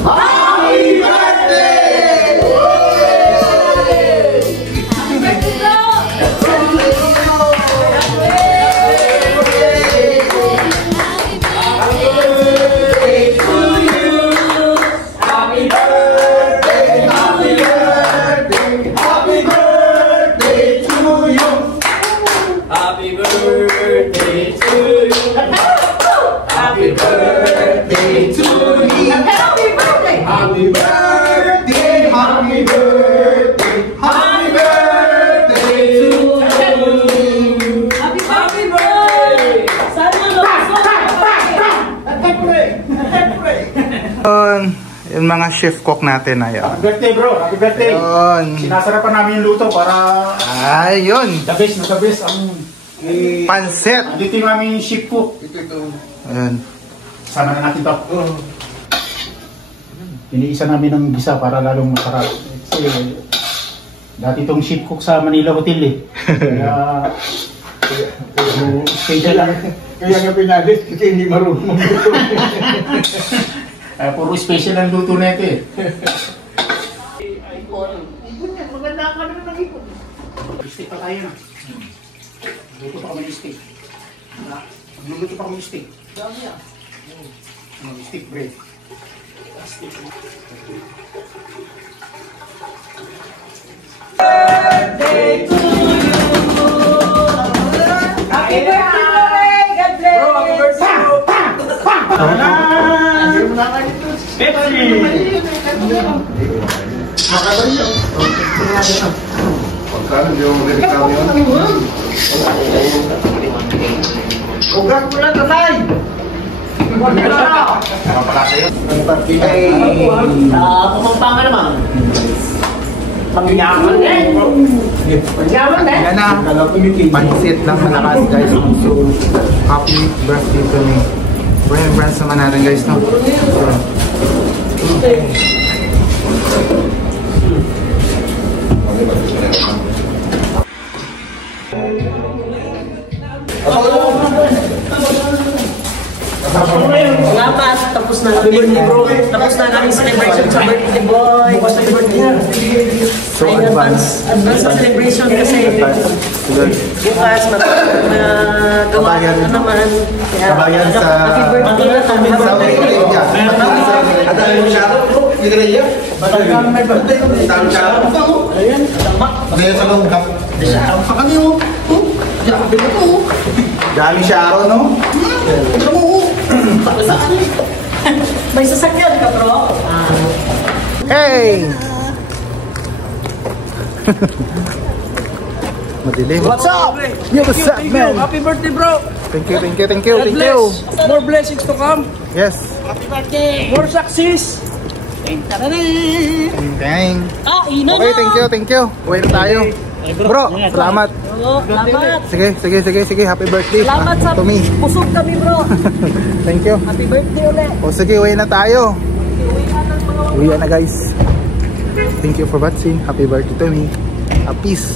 Happy birthday! Happy birthday, bro! Yung mga chef cook natin na yun. Happy birthday bro, happy birthday. Yun. Sinasarapan namin yung luto para ayun. The best ang pansit. dito yung aming chef cook. Ayun. Sama na natin to. Iniisa namin ng gisa para lalong masarap. Kasi dati itong chef cook sa Manila Hotel eh. Kaya special lang. Kaya nga pinalit kasi hindi marunong magluto. Puro special ang luto na ito eh. Maganda ka naman ng ipon. Steak pa tayo na. Luto pa kami ng steak. Luluto pa kami ng steak. Dami ah. Steak bread. Steak. Birthday to you! Happy birthday! God bless! Bro, happy birthday bro! Pepsi! Pagkano di mo magreklamo yun? Ugat mo lang kamay! Ano pala sa'yo? Pumapang ka naman. Pangyaman eh. Pangyaman eh. Yan na. Pansit lang malakas guys. So, happy birthday to me. Brands naman natin guys, no? Salamat. Tapos na kami bro. Tapos na kami celebration sa birthday boy. Bukas na birthday niya. So advance sa celebration kasi bukas magawa na naman. Kabayan sa happy birthday na kami. sa Australia. At ano siya? Australia? May birthday ko. Tama siya. Ayan. Tama. Kaya sa loob kap. Pa kami oh. Dami siya araw, no? May sasakyan ka bro. Hey! Madilim. What's up? Yo, what's up, man? Happy birthday, bro. Thank you. God bless. More blessings to come. Yes. Happy birthday. More success. Dang. Ina Okay, thank you. Uwi na tayo. Bro, salamat. Salamat. Sige. Happy birthday. Salamat sa to me. pusog kami bro. Thank you. Happy birthday ulit. O sige, uwi na tayo. Uwi na guys. Thank you for watching. Happy birthday to me. Peace.